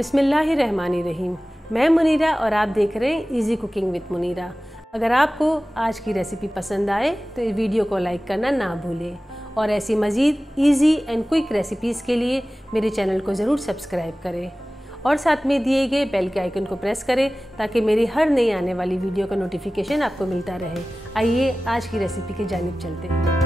बिस्मिल्लाहिर्रहमानिर्रहीम। मैं मुनीरा और आप देख रहे हैं इजी कुकिंग विद मुनीरा। अगर आपको आज की रेसिपी पसंद आए तो इस वीडियो को लाइक करना ना भूलें और ऐसी मज़ीद इजी एंड क्विक रेसिपीज़ के लिए मेरे चैनल को ज़रूर सब्सक्राइब करें और साथ में दिए गए बेल के आइकन को प्रेस करें ताकि मेरी हर नई आने वाली वीडियो का नोटिफिकेशन आपको मिलता रहे। आइए आज की रेसिपी की जानिब चलते हैं।